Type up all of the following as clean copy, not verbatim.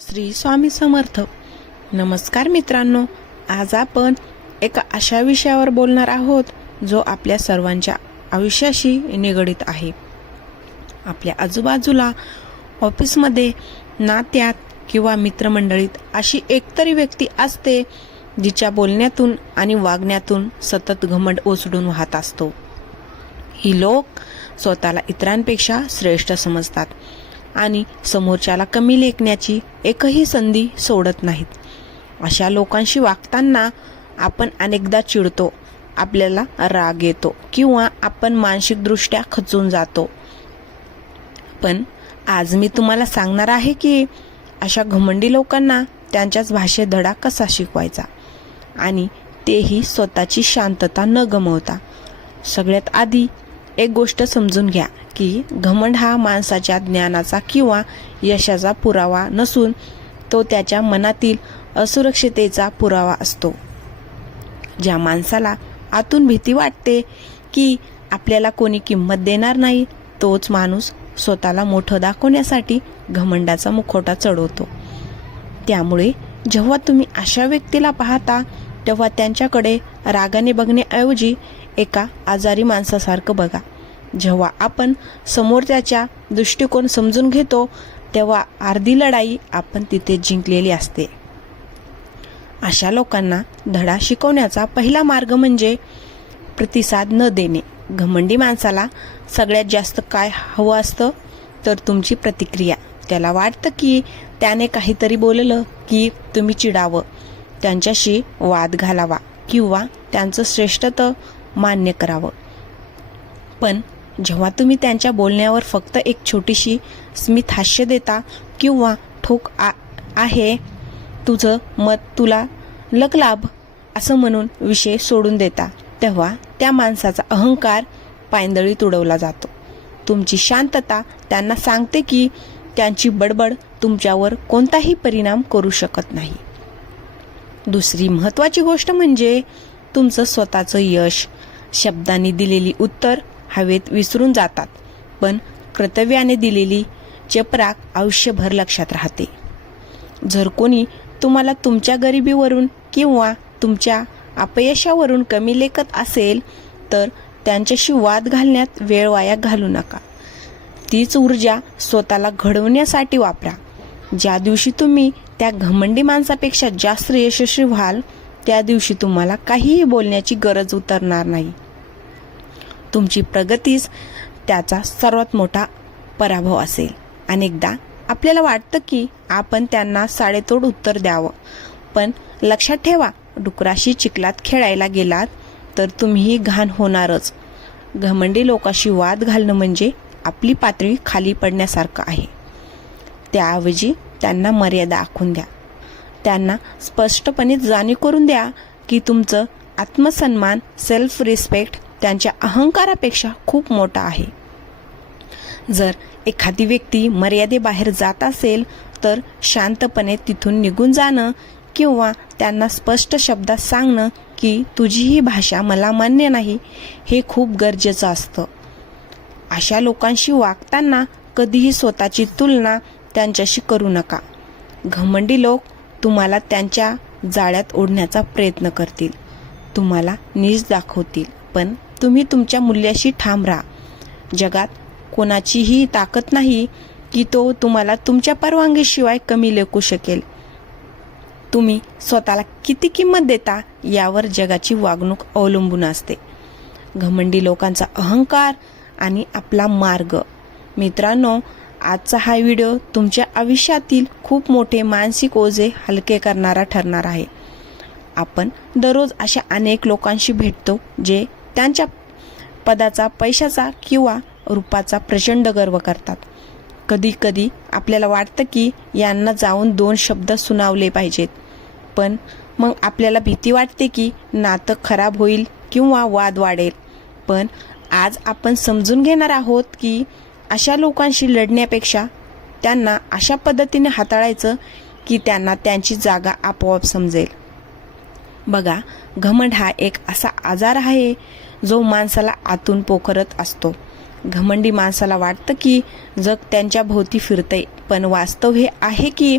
श्री स्वामी समर्थ. नमस्कार मित्रांनो, आज आपण एका अशा विषयावर बोलणार आहोत जो आपल्या सर्वांच्या आयुष्याशी निगडित आहे. आपल्या आजूबाजूला, ऑफिसमध्ये, नात्यात किंवा मित्रमंडळीत अशी एकतरी व्यक्ती असते जिच्या बोलण्यातून आणि वागण्यातून सतत घमंड ओसडून वाहत असतो. ही लोक स्वतःला इतरांपेक्षा श्रेष्ठ समजतात आणि समोरच्याला कमी लेखण्याची एकही संधी सोडत नाहीत. अशा लोकांशी वागताना आपण अनेकदा चिडतो, आपल्याला राग येतो किंवा आपण मानसिकदृष्ट्या खचून जातो. पण आज मी तुम्हाला सांगणार आहे की अशा घमंडी लोकांना त्यांच्याच भाषेत धडा कसा शिकवायचा, आणि तेही स्वतःची शांतता न गमावता. सगळ्यात आधी एक गोष्ट समजून घ्या की घमंड हा माणसाच्या ज्ञानाचा किंवा यशाचा पुरावा नसून तो त्याच्या मनातील असुरक्षिततेचा पुरावा असतो. ज्या माणसाला आतून भीती वाटते की आपल्याला कोणी किंमत देणार नाही, तोच माणूस स्वतःला मोठं दाखवण्यासाठी घमंडाचा मुखवटा चढवतो. त्यामुळे जेव्हा तुम्ही अशा व्यक्तीला पाहता तेव्हा त्यांच्याकडे रागाने बघण्याऐवजी एका आजारी माणसासारखं बघा. जेव्हा आपण समोरच्याचा दृष्टिकोन समजून घेतो तेव्हा अर्धी लढाई आपण तिथे जिंकलेली असते. अशा लोकांना धडा शिकवण्याचा पहिला मार्ग म्हणजे प्रतिसाद न देणे. घमंडी माणसाला सगळ्यात जास्त काय हवं असतं तर तुमची प्रतिक्रिया. त्याला वाटतं की त्याने काहीतरी बोललं की तुम्ही चिडावं, त्यांच्याशी वाद घालावा किंवा त्यांचं श्रेष्ठत्व मान्य करावं. पण जेव्हा तुम्ही त्यांच्या बोलण्यावर फक्त एक छोटीशी स्मित हास्य देता किंवा ठोक आहे, तुझं मत तुला लगलाभ असं म्हणून विषय सोडून देता, तेव्हा त्या माणसाचा अहंकार पायंदळीत उडवला जातो. तुमची शांतता त्यांना सांगते की त्यांची बडबड तुमच्यावर कोणताही परिणाम करू शकत नाही. दुसरी महत्त्वाची गोष्ट म्हणजे तुमचं स्वतःचं यश. शब्दांनी दिलेली उत्तर हवेत विसरून जातात, पण कर्तव्याने दिलेली चपराक आयुष्यभर लक्षात राहते. जर कोणी तुम्हाला तुमच्या गरिबीवरून किंवा तुमच्या अपयशावरून कमी लेखत असेल तर त्यांच्याशी वाद घालण्यात वेळ वाया घालू नका. तीच ऊर्जा स्वतःला घडवण्यासाठी वापरा. ज्या दिवशी तुम्ही त्या घमंडी माणसापेक्षा जास्त यशस्वी व्हाल त्या दिवशी तुम्हाला काहीही बोलण्याची गरज उरणार नाही. तुमची प्रगतीच त्याचा सर्वात मोठा पराभव असेल. अनेकदा आपल्याला वाटतं की आपण त्यांना साडेतोड उत्तर द्यावं, पण लक्षात ठेवा, डुकराशी चिखलात खेळायला गेलात तर तुम्हीही घाण होणारच. घमंडी लोकांशी वाद घालणं म्हणजे आपली पातळी खाली पडण्यासारखं आहे. त्याऐवजी त्यांना मर्यादा आखून द्या. त्यांना स्पष्टपणे जाणीव करून द्या की तुमचं आत्मसन्मान, सेल्फ रिस्पेक्ट त्यांच्या अहंकारापेक्षा खूप मोठा आहे. जर एखादी व्यक्ती मर्यादेबाहेर जात असेल तर शांतपणे तिथून निघून जाणं किंवा त्यांना स्पष्ट शब्दात सांगणं की तुझी ही भाषा मला मान्य नाही, हे खूप गरजेचं असतं. अशा लोकांशी वागताना कधीही स्वतःची तुलना त्यांच्याशी करू नका. घमंडी लोक तुम्हाला त्यांच्या जाळ्यात ओढण्याचा प्रयत्न करतील, तुम्हाला नीच दाखवतील, पण तुम्ही तुमच्या मूल्याशी ठाम राहा. जगात कोणाचीही ताकद नाही की तो तुम्हाला तुमच्या परवानगीशिवाय कमी लेखू शकेल. तुम्ही स्वतःला किती किंमत देता यावर जगाची वागणूक अवलंबून असते. घमंडी लोकांचा अहंकार आणि आपला मार्ग. मित्रांनो, आजचा हा व्हिडिओ तुमच्या आयुष्यातील खूप मोठे मानसिक ओझे हलके करणारा ठरणार आहे. आपण दररोज अशा अनेक लोकांशी भेटतो जे त्यांच्या पदाचा, पैशाचा किंवा रूपाचा प्रचंड गर्व करतात. कधी कधी आपल्याला वाटतं की यांना जाऊन 2 शब्द सुनावले पाहिजेत, पण मग आपल्याला भीती वाटते की नातं खराब होईल किंवा वाद वाढेल. पण आज आपण समजून घेणार आहोत की अशा लोकांशी लढण्यापेक्षा त्यांना अशा पद्धतीने हाताळायचं की त्यांना त्यांची जागा आपोआप समजेल. बघा, घमंड हा एक असा आजार आहे जो माणसाला आतून पोखरत असतो. घमंडी माणसाला वाटतं की जग त्यांच्या भोवती फिरतंय, पण वास्तव हे आहे की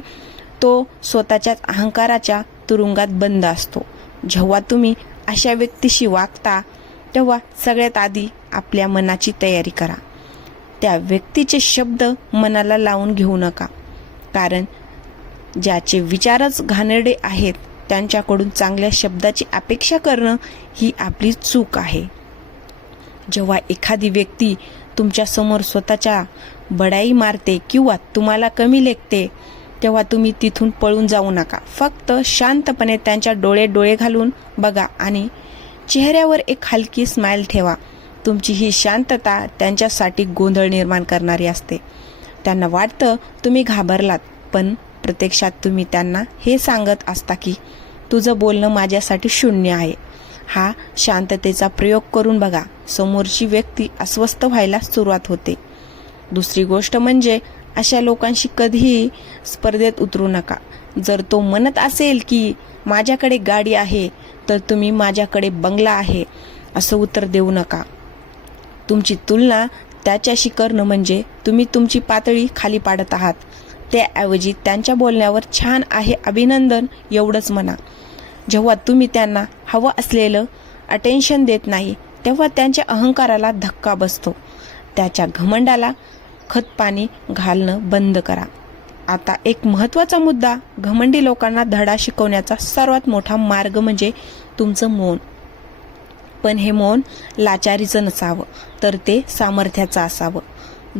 तो स्वतःच्याच अहंकाराच्या तुरुंगात बंद असतो. जेव्हा तुम्ही अशा व्यक्तीशी वागता तेव्हा सगळ्यात आधी आपल्या मनाची तयारी करा. त्या व्यक्तीचे शब्द मनाला लावून घेऊ नका, कारण ज्याचे विचारच घाणेरडे आहेत त्यांच्याकडून चांगल्या शब्दाची अपेक्षा करणं ही आपली चूक आहे. जेव्हा एखादी व्यक्ती तुमच्या समोर स्वतःच्या बडाई मारते किंवा तुम्हाला कमी लेखते तेव्हा तुम्ही तिथून पळून जाऊ नका. फक्त शांतपणे त्यांच्या डोळे घालून बघा आणि चेहऱ्यावर एक हलकी स्माइल ठेवा. तुमची ही शांतता त्यांच्यासाठी गोंधळ निर्माण करणारी असते. त्यांना वाटतं तुम्ही घाबरलात, पण प्रत्यक्षात तुम्ही त्यांना हे सांगत असता की तुझं बोलणं माझ्यासाठी शून्य आहे. हा शांततेचा प्रयोग करून बघा. समोरची व्यक्ती अस्वस्थ व्हायला सुरुवात होते. दुसरी गोष्ट म्हणजे अशा लोकांशी कधीही स्पर्धेत उतरू नका. जर तो म्हणत असेल की माझ्याकडे गाडी आहे तर तुम्ही माझ्याकडे बंगला आहे असं उत्तर देऊ नका. तुमची तुलना त्याच्याशी करणं म्हणजे तुम्ही तुमची पातळी खाली पाडत आहात. त्याऐवजी त्यांच्या बोलण्यावर छान आहे, अभिनंदन एवढंच म्हणा. जेव्हा तुम्ही त्यांना हवं असलेलं अटेन्शन देत नाही तेव्हा त्यांच्या अहंकाराला धक्का बसतो. त्याच्या घमंडाला खतपाणी घालणं बंद करा. आता एक महत्त्वाचा मुद्दा, घमंडी लोकांना धडा शिकवण्याचा सर्वात मोठा मार्ग म्हणजे तुमचं मौन. पण हे मौन लाचारीचं नसावं, तर ते सामर्थ्याचं असावं.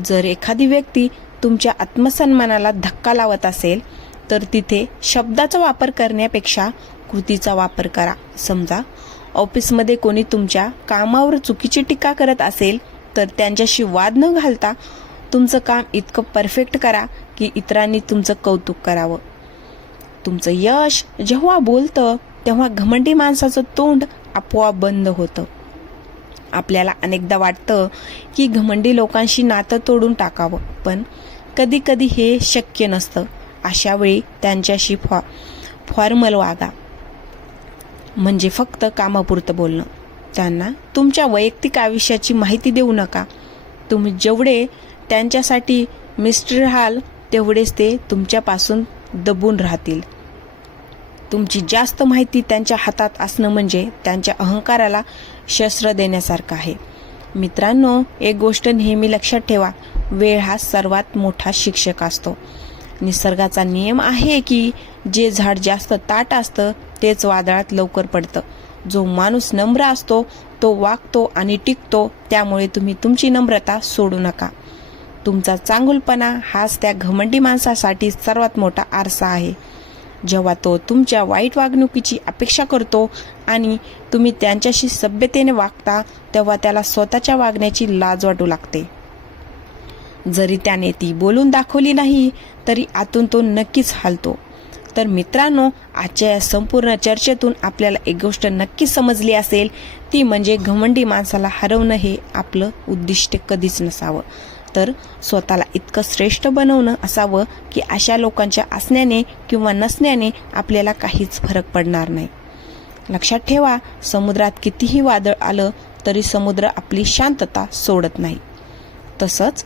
जर एखादी व्यक्ती तुमच्या आत्मसन्मानाला धक्का लावत असेल तर तिथे शब्दाचा वापर करण्यापेक्षा कृतीचा वापर करा. समजा ऑफिसमध्ये कोणी तुमच्या कामावर चुकीची टीका करत असेल तर त्यांच्याशी वाद न घालता तुमचं काम इतकं परफेक्ट करा की इतरांनी तुमचं कौतुक करावं. तुमचं यश जेव्हा बोलतं तेव्हा घमंडी माणसाचं तोंड आपोआप बंद होतं. आपल्याला अनेकदा वाटतं की घमंडी लोकांशी नातं तोडून टाकावं, पण कधी कधी हे शक्य नसतं. अशा वेळी त्यांच्याशी फॉर्मल वागा, म्हणजे फक्त कामापुरतं बोलणं. त्यांना तुमच्या वैयक्तिक आयुष्याची माहिती देऊ नका. तुम्ही जेवढे त्यांच्यासाठी मिस्टर राहाल तेवढेच ते तुमच्यापासून दबून राहतील. तुमची जास्त माहिती त्यांच्या हातात असणं म्हणजे त्यांच्या अहंकाराला शस्त्र देण्यासारखं आहे. मित्रांनो, एक गोष्ट नेहमी लक्षात ठेवा, वेळ हा सर्वात मोठा शिक्षक असतो. निसर्गाचा नियम आहे की जे झाड जास्त ताट असतं तेच वादळात लवकर पडतं. जो माणूस नम्र असतो तो वागतो आणि टिकतो. त्यामुळे तुम्ही तुमची नम्रता सोडू नका. तुमचा चांगुलपणा हाच त्या घमंडी माणसासाठी सर्वात मोठा आरसा आहे. जेव्हा तो तुमच्या वाईट वागणुकीची अपेक्षा करतो आणि तुम्ही त्यांच्याशी सभ्यतेने वागता तेव्हा त्याला स्वतःच्या वागण्याची लाज वाटू लागते. जरी त्याने ती बोलून दाखवली नाही तरी आतून तो नक्कीच हालतो. तर मित्रांनो, आजच्या या संपूर्ण चर्चेतून आपल्याला एक गोष्ट नक्की समजली असेल, ती म्हणजे घमंडी माणसाला हरवणं हे आपलं उद्दिष्ट कधीच नसावं, तर स्वतःला इतकं श्रेष्ठ बनवणं असावं की अशा लोकांच्या असण्याने किंवा नसण्याने आपल्याला काहीच फरक पडणार नाही. लक्षात ठेवा, समुद्रात कितीही वादळ आलं तरी समुद्र आपली शांतता सोडत नाही. तसंच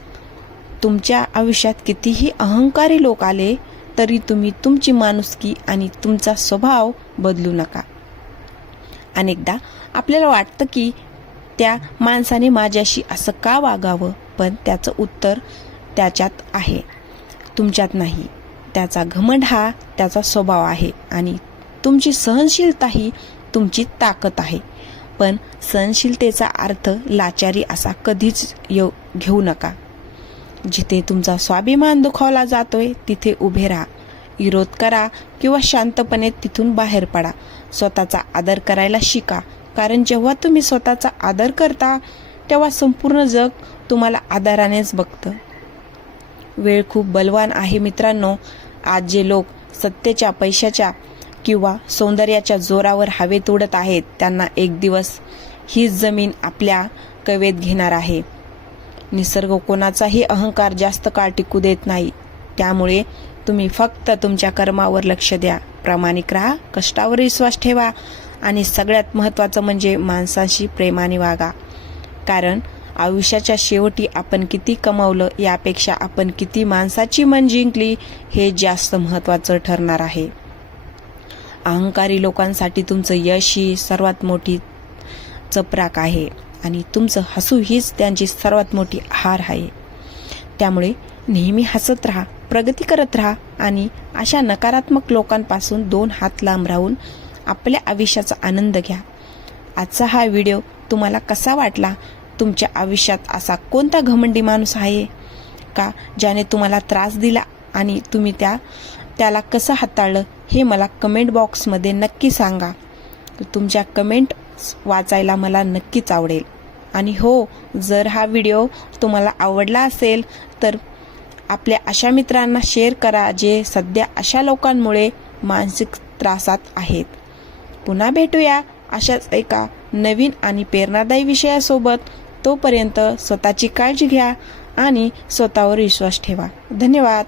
तुमच्या आयुष्यात कितीही अहंकारी लोक आले तरी तुम्ही तुमची माणुसकी आणि तुमचा स्वभाव बदलू नका. अनेकदा आपल्याला वाटतं की त्या माणसाने माझ्याशी असं का वागावं, पण त्याचं उत्तर त्याच्यात आहे, तुमच्यात नाही. त्याचा घमंड हा त्याचा स्वभाव आहे आणि तुमची सहनशीलता ही तुमची ताकद आहे. पण सहनशीलतेचा अर्थ लाचारी असा कधीच घेऊ नका. जिथे तुमचा स्वाभिमान दुखावला जातोय तिथे उभे राहा. विरोध करा किंवा शांतपणे तिथून बाहेर पडा. स्वतःचा आदर करायला शिका, कारण जेव्हा तुम्ही स्वतःचा आदर करता तेव्हा संपूर्ण जग तुम्हाला आदरानेच बघतं. वेळ खूप बलवान आहे मित्रांनो. आज जे लोक सत्तेच्या, पैशाच्या किंवा सौंदर्याच्या जोरावर हवेत उडत आहेत त्यांना एक दिवस हीच जमीन आपल्या कवेत घेणार आहे. निसर्ग कोणाचाही अहंकार जास्त काळ टिकू देत नाही. त्यामुळे तुम्ही फक्त तुमच्या कर्मावर लक्ष द्या, प्रामाणिक राहा, कष्टावर विश्वास ठेवा आणि सगळ्यात महत्त्वाचं म्हणजे माणसांशी प्रेमाने वागा. कारण आयुष्याच्या शेवटी आपण किती कमावलं यापेक्षा आपण किती माणसाची मन जिंकली हे जास्त महत्त्वाचं ठरणार आहे. अहंकारी लोकांसाठी तुमचं यश ही सर्वात मोठी चपराक आहे आणि तुमचं हसू हीच त्यांची सर्वात मोठी हार आहे. त्यामुळे नेहमी हसत राहा, प्रगती करत राहा आणि अशा नकारात्मक लोकांपासून 2 हात लांब राहून आपल्या आयुष्याचा आनंद घ्या. आजचा हा व्हिडिओ तुम्हाला कसा वाटला? तुमच्या आयुष्यात असा कोणता घमंडी माणूस आहे का ज्याने तुम्हाला त्रास दिला आणि तुम्ही त्याला कसं हाताळलं हे मला कमेंट बॉक्समध्ये नक्की सांगा. तुमच्या कमेंट वाचायला मला नक्कीच आवडेल. आणि हो, जर हा व्हिडिओ तुम्हाला आवडला असेल तर आपल्या अशा मित्रांना शेअर करा जे सध्या अशा लोकांमुळे मानसिक त्रासात आहेत. पुन्हा भेटूया अशाच एका नवीन आणि प्रेरणादायी विषयासोबत. तोपर्यंत स्वतःची काळजी घ्या आणि स्वतःवर विश्वास ठेवा. धन्यवाद.